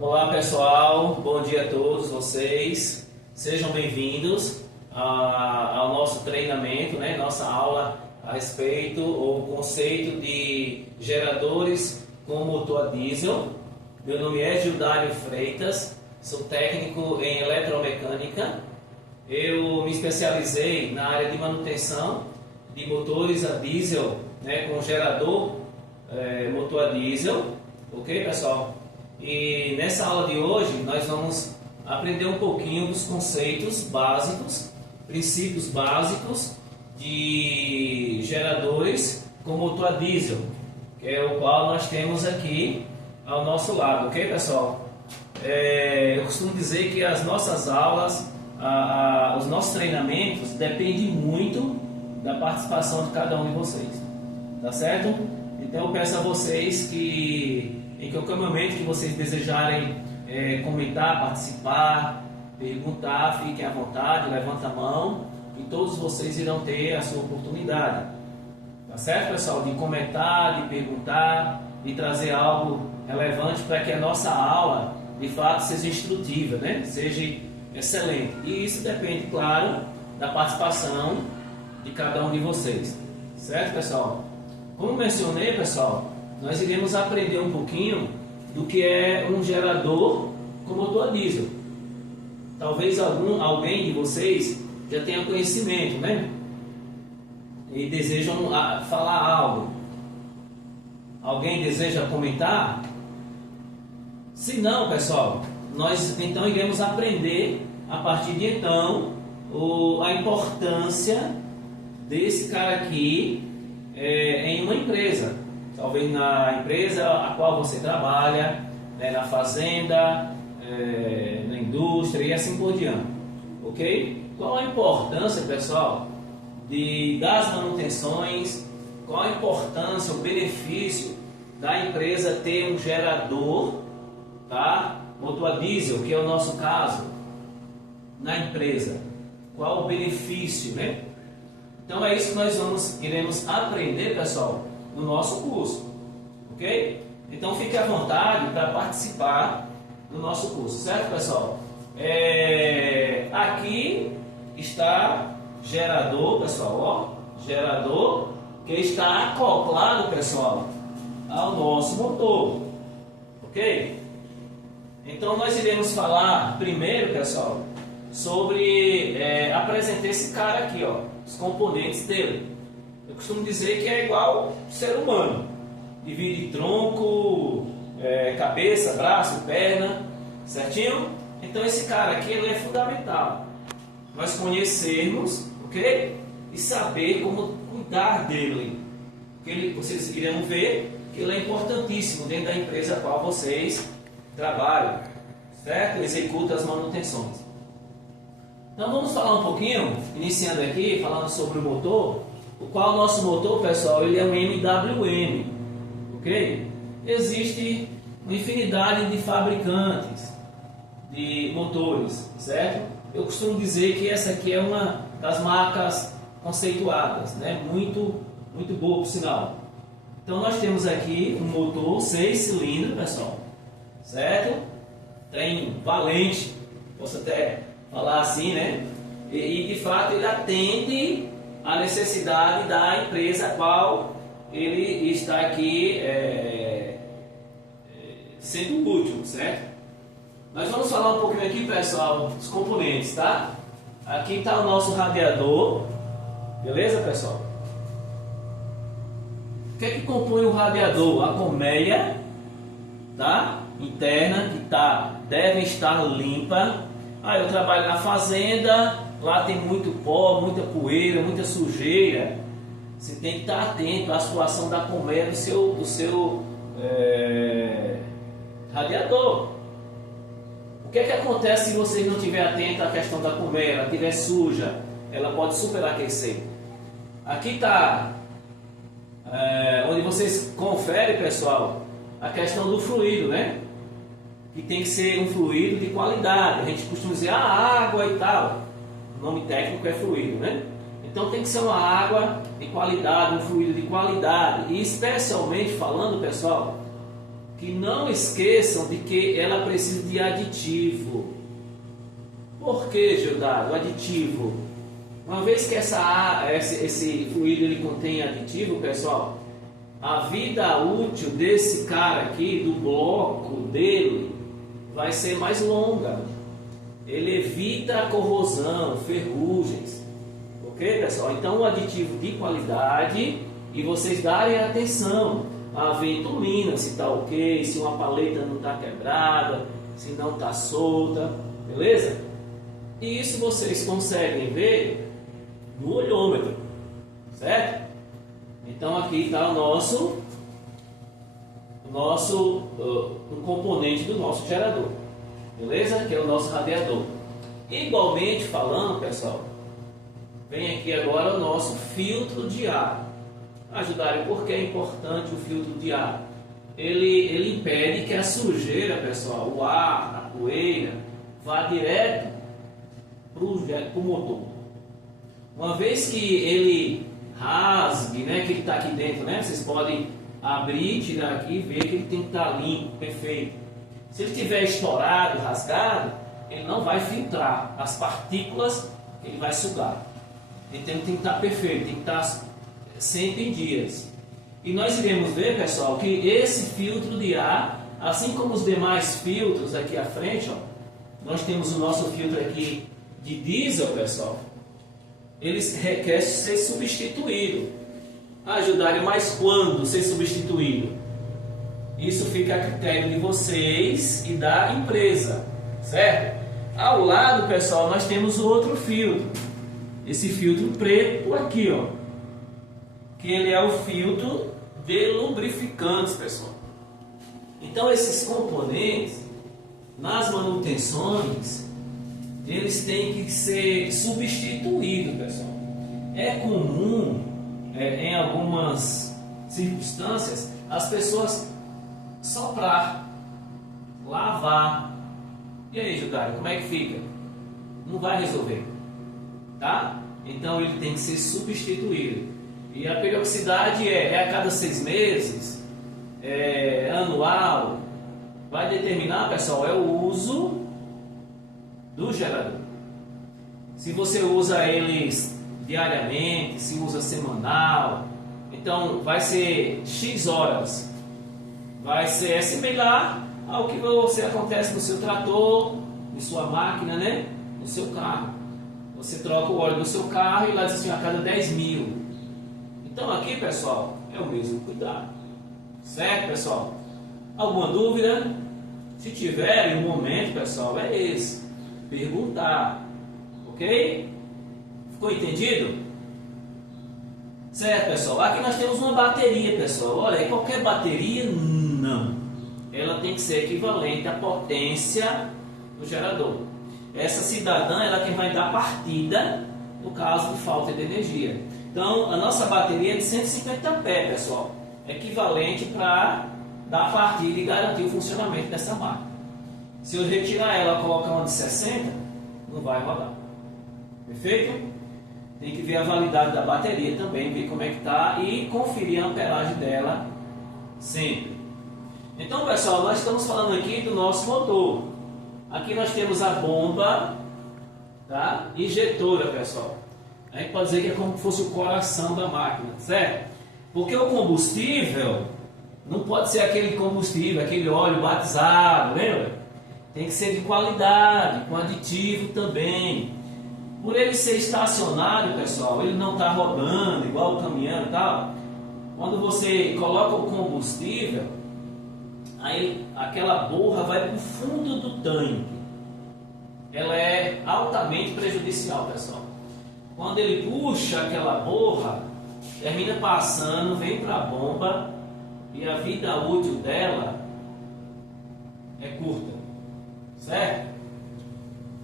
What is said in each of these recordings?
Olá pessoal, bom dia a todos vocês, sejam bem-vindos ao nosso treinamento, nossa aula a respeito ou conceito de geradores com motor a diesel. Meu nome é Gildário Freitas, sou técnico em eletromecânica. Eu me especializei na área de manutenção de motores a diesel, com gerador motor a diesel, ok pessoal? E nessa aula de hoje nós vamos aprender um pouquinho dos conceitos básicos, princípios básicos de geradores com motor a diesel, que é o qual nós temos aqui ao nosso lado, ok pessoal? Eu costumo dizer que as nossas aulas, os nossos treinamentos dependem muito da participação de cada um de vocês, tá certo? Então eu peço a vocês que em qualquer momento que vocês desejarem comentar, participar, perguntar, fiquem à vontade, levanta a mão e todos vocês irão ter a sua oportunidade. Tá certo, pessoal? De comentar, de perguntar, de trazer algo relevante para que a nossa aula, de fato, seja instrutiva, seja excelente. E isso depende, claro, da participação de cada um de vocês. Certo, pessoal? Como mencionei, pessoal, nós iremos aprender um pouquinho do que é um gerador com motor a diesel. Talvez alguém de vocês já tenha conhecimento, e desejam falar algo. Alguém deseja comentar? Se não, pessoal, nós então iremos aprender a partir de então a importância desse cara aqui em uma empresa. Talvez na empresa a qual você trabalha, na fazenda, na indústria e assim por diante, ok? Qual a importância, pessoal, das manutenções? Qual a importância, o benefício da empresa ter um gerador, motor a diesel, que é o nosso caso, na empresa? Qual o benefício, Então é isso que nós iremos aprender, pessoal, no nosso curso, ok? Então fique à vontade para participar do nosso curso, certo, pessoal? Aqui está gerador, pessoal, gerador que está acoplado, pessoal, ao nosso motor, ok? Então nós iremos falar primeiro, pessoal, sobre apresentar esse cara aqui, os componentes dele. Eu costumo dizer que é igual ser humano, divide tronco, cabeça, braço, perna, certinho? Então esse cara aqui ele é fundamental nós conhecermos, ok? E saber como cuidar dele, porque vocês irão ver que ele é importantíssimo dentro da empresa a qual vocês trabalham, certo? Executa as manutenções. Então vamos falar um pouquinho, iniciando aqui, falando sobre o motor, o qual o nosso motor, pessoal, ele é um MWM, ok? Existe uma infinidade de fabricantes de motores, certo? Eu costumo dizer que essa aqui é uma das marcas conceituadas, muito, muito boa por sinal. Então nós temos aqui um motor 6 cilindros, pessoal, certo? Trem valente, posso até falar assim, E de fato ele atende a necessidade da empresa a qual ele está aqui sendo útil, certo? Nós vamos falar um pouquinho aqui, pessoal, dos componentes, tá? Aqui está o nosso radiador, beleza, pessoal? O que é que compõe o radiador? A colmeia, interna, que deve estar limpa. Eu trabalho na fazenda, lá tem muito pó, muita poeira, muita sujeira. Você tem que estar atento à situação da colmeia do seu radiador. O que é que acontece se você não estiver atento à questão da colmeia? Ela estiver suja, ela pode superaquecer. Aqui está onde vocês conferem, pessoal, a questão do fluido, que tem que ser um fluido de qualidade. A gente costuma dizer água e tal. O nome técnico é fluido, Então tem que ser uma água de qualidade, um fluido de qualidade. E especialmente falando, pessoal, que não esqueçam de que ela precisa de aditivo. Por que, Gildardo? O aditivo. Uma vez que esse fluido ele contém aditivo, pessoal, a vida útil desse cara aqui, do bloco dele, vai ser mais longa. Ele evita a corrosão, ferrugens. Ok, pessoal? Então, um aditivo de qualidade e vocês darem atenção a ventolina, se está ok, se uma paleta não está quebrada, se não está solta, beleza? E isso vocês conseguem ver no olhômetro, certo? Então aqui está um componente do nosso gerador, beleza? Que é o nosso radiador. Igualmente falando, pessoal, vem aqui agora o nosso filtro de ar. Ajudarem, porque é importante o filtro de ar. Ele impede que a sujeira, pessoal, o ar, a poeira, vá direto para o motor. Uma vez que ele rasgue, né, que ele está aqui dentro, né, vocês podem abrir, tirar aqui e ver que ele tem que estar limpo, perfeito. Se ele estiver estourado, rasgado, ele não vai filtrar as partículas que ele vai sugar. Então ele tem que estar perfeito, tem que estar sempre em dias. E nós iremos ver, pessoal, que esse filtro de ar, assim como os demais filtros aqui à frente, ó, nós temos o nosso filtro aqui de diesel, pessoal, eles requerem ser substituído. Ajudarem, mas quando ser substituído? Isso fica a critério de vocês e da empresa, certo? Ao lado, pessoal, nós temos o outro filtro. Esse filtro preto aqui, ó, que ele é o filtro de lubrificantes, pessoal. Então esses componentes, nas manutenções, eles têm que ser substituídos, pessoal. É comum, em algumas circunstâncias, as pessoas soprar, lavar. E aí, Judário, como é que fica? Não vai resolver, tá? Então ele tem que ser substituído. E a periodicidade é a cada 6 meses, é anual. Vai determinar, pessoal, é o uso do gerador. Se você usa eles diariamente, se usa semanal, então vai ser X horas. Vai ser similar ao que acontece no seu trator, em sua máquina, né? No seu carro. Você troca o óleo do seu carro e lá diz assim, a cada 10 mil. Então aqui, pessoal, é o mesmo cuidado. Certo, pessoal? Alguma dúvida? Se tiver em um momento, pessoal, é esse. Perguntar. Ok? Ficou entendido? Certo, pessoal? Aqui nós temos uma bateria, pessoal. Olha aí, qualquer bateria, não. Ela tem que ser equivalente à potência do gerador. Essa cidadã, ela é quem vai dar partida no caso de falta de energia. Então, a nossa bateria é de 150 ampere, pessoal. Equivalente para dar partida e garantir o funcionamento dessa máquina. Se eu retirar ela e colocar uma de 60, não vai rodar. Perfeito? Tem que ver a validade da bateria também, ver como é que está e conferir a amperagem dela sempre. Então, pessoal, nós estamos falando aqui do nosso motor. Aqui nós temos a bomba, tá? Injetora, pessoal. A gente pode dizer que é como se fosse o coração da máquina, certo? Porque o combustível não pode ser aquele combustível, aquele óleo batizado, lembra? Tem que ser de qualidade, com aditivo também. Por ele ser estacionário, pessoal, ele não está rodando igual o caminhão e tal. Quando você coloca o combustível, aí aquela borra vai para o fundo do tanque. Ela é altamente prejudicial, pessoal. Quando ele puxa aquela borra, termina passando, vem para a bomba e a vida útil dela é curta, certo?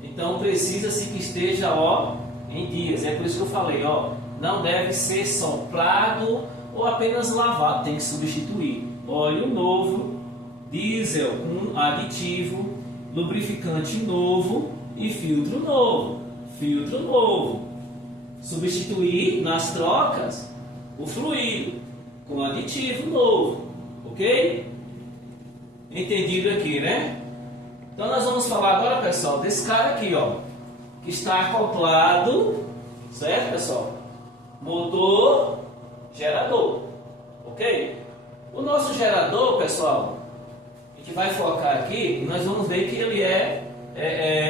Então precisa-se que esteja, ó, em dias. É por isso que eu falei, ó, não deve ser soprado ou apenas lavado, tem que substituir. Óleo novo, diesel com aditivo, lubrificante novo e filtro novo. Filtro novo. Substituir nas trocas o fluido com aditivo novo, ok? entendido aqui, né? Então nós vamos falar agora, pessoal, desse cara aqui, ó, que está acoplado, certo, pessoal? Motor, gerador, ok? O nosso gerador, pessoal, a gente vai focar aqui e nós vamos ver que ele é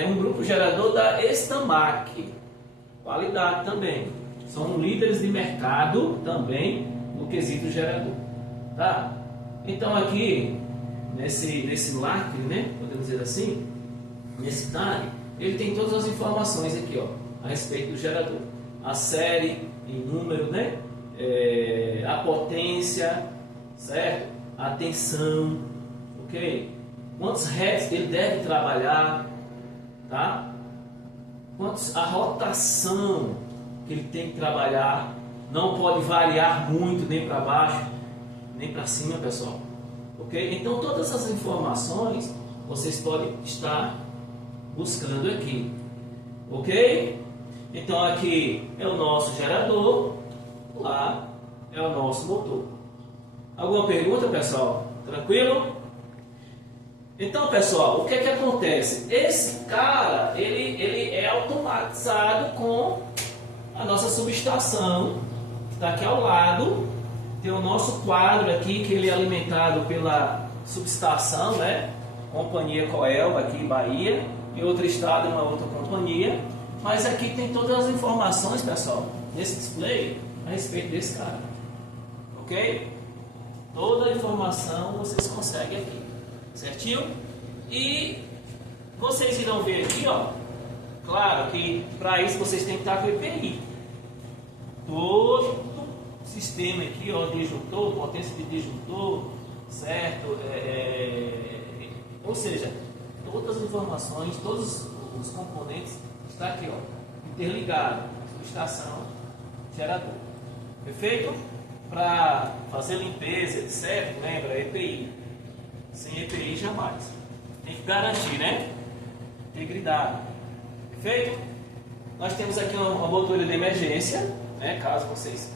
um grupo gerador da Estamac, qualidade também. São líderes de mercado também no quesito gerador, tá? Então aqui nesse lacre, né, podemos dizer assim, nesse tag, ele tem todas as informações aqui, ó, a respeito do gerador, a série em número, né, a potência, certo? A tensão, ok? Quantos hertz ele deve trabalhar, tá? A rotação que ele tem que trabalhar, não pode variar muito nem para baixo, nem para cima, pessoal. Ok? Então todas essas informações vocês podem estar buscando aqui. Ok? Então aqui é o nosso gerador, lá é o nosso motor. Alguma pergunta, pessoal? Tranquilo? Então, pessoal, o que que acontece? Esse cara, ele é automatizado com a nossa subestação, que está aqui ao lado. Tem o nosso quadro aqui, que ele é alimentado pela subestação, né? Companhia Coelba, aqui em Bahia, em outro estado, uma outra companhia. Mas aqui tem todas as informações, pessoal, nesse display, a respeito desse cara. Ok? Toda a informação vocês conseguem aqui, certinho? E vocês irão ver aqui, ó, claro que para isso vocês têm que estar com o EPI. Todo o sistema aqui, ó, disjuntor, potência de disjuntor, certo? Ou seja, todas as informações, todos os componentes estão aqui, ó, interligados, subestação, gerador. Perfeito? Para fazer limpeza, etc., lembra, EPI. Sem EPI jamais. Tem que garantir, né? Integridade. Perfeito? Nós temos aqui uma motora de emergência, né? Caso vocês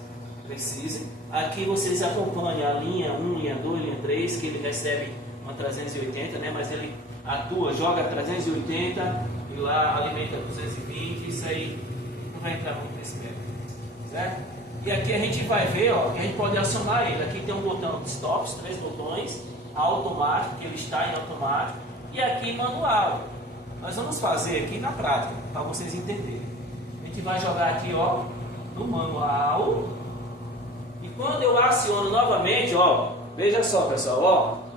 precisem. Aqui vocês acompanham a linha 1, linha 2, linha 3, que ele recebe uma 380, né? Mas ele atua, joga 380 e lá alimenta 220. Isso aí não vai entrar muito nesse método, certo? E aqui a gente vai ver, ó, que a gente pode acionar ele. Aqui tem um botão de stops, 3 botões, automático, que ele está em automático, e aqui manual. Nós vamos fazer aqui na prática, para vocês entenderem. A gente vai jogar aqui, ó, no manual. E quando eu aciono novamente, ó, veja só, pessoal, ó.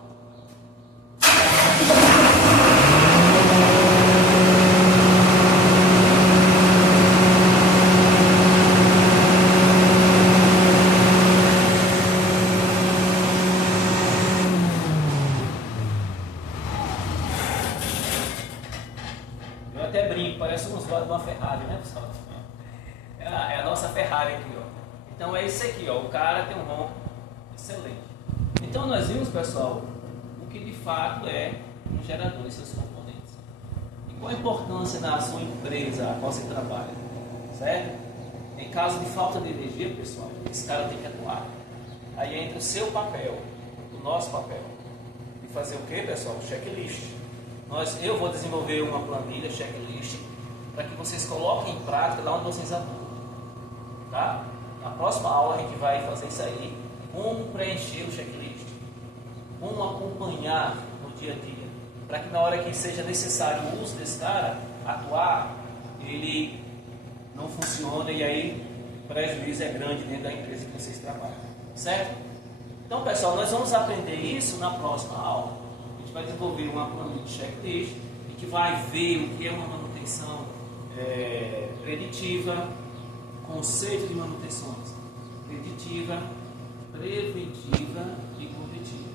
Até brinco, parece uns rodas de uma Ferrari, né, pessoal? É a nossa Ferrari aqui, ó. Então é isso aqui, ó. O cara tem um ronco excelente. Então nós vimos, pessoal, o que de fato é um gerador e seus componentes. E qual a importância na sua empresa a qual você trabalha, certo? Em caso de falta de energia, pessoal, esse cara tem que atuar. Aí entra o seu papel, o nosso papel. E fazer o que, pessoal? O checklist. Eu vou desenvolver uma planilha, checklist, para que vocês coloquem em prática lá onde vocês atuam. Tá? Na próxima aula a gente vai fazer isso aí, como preencher o checklist, como acompanhar no dia a dia, para que na hora que seja necessário o uso desse cara, atuar, ele não funciona e aí o prejuízo é grande dentro da empresa que vocês trabalham. Certo? Então, pessoal, nós vamos aprender isso na próxima aula. A gente vai desenvolver uma planilha de checklist, a gente vai ver o que é uma manutenção preditiva, conceito de manutenções preditiva, preventiva e corretiva.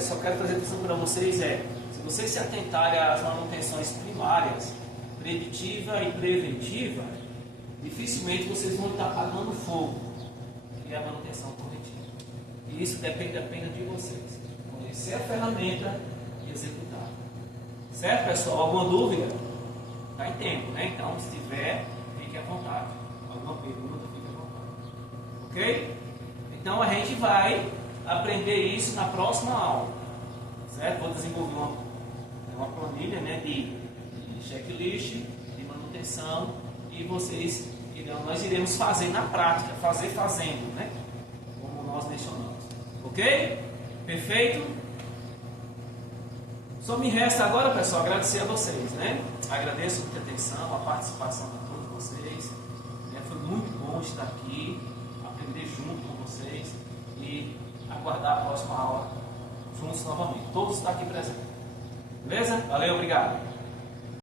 Só quero trazer atenção para vocês, se vocês se atentarem às manutenções primárias, preditiva e preventiva, dificilmente vocês vão estar apagando fogo, que é a manutenção corretiva. E isso depende apenas de vocês. Conhecer a ferramenta e executar. Certo, pessoal? Alguma dúvida? Está em tempo, né? Então, se tiver, fique à vontade. Alguma pergunta, fique à vontade. Ok? Então, a gente vai aprender isso na próxima aula. certo? Vou desenvolver uma planilha, né, de checklist, de manutenção, e nós iremos fazer na prática, fazendo, né? Como nós mencionamos. Ok? Perfeito? Só me resta agora, pessoal, agradecer a vocês, né? Agradeço a atenção, a participação de todos vocês. Foi muito bom estar aqui, aprender junto com vocês e aguardar a próxima aula juntos novamente. Todos estão aqui presentes. Beleza? Valeu, obrigado.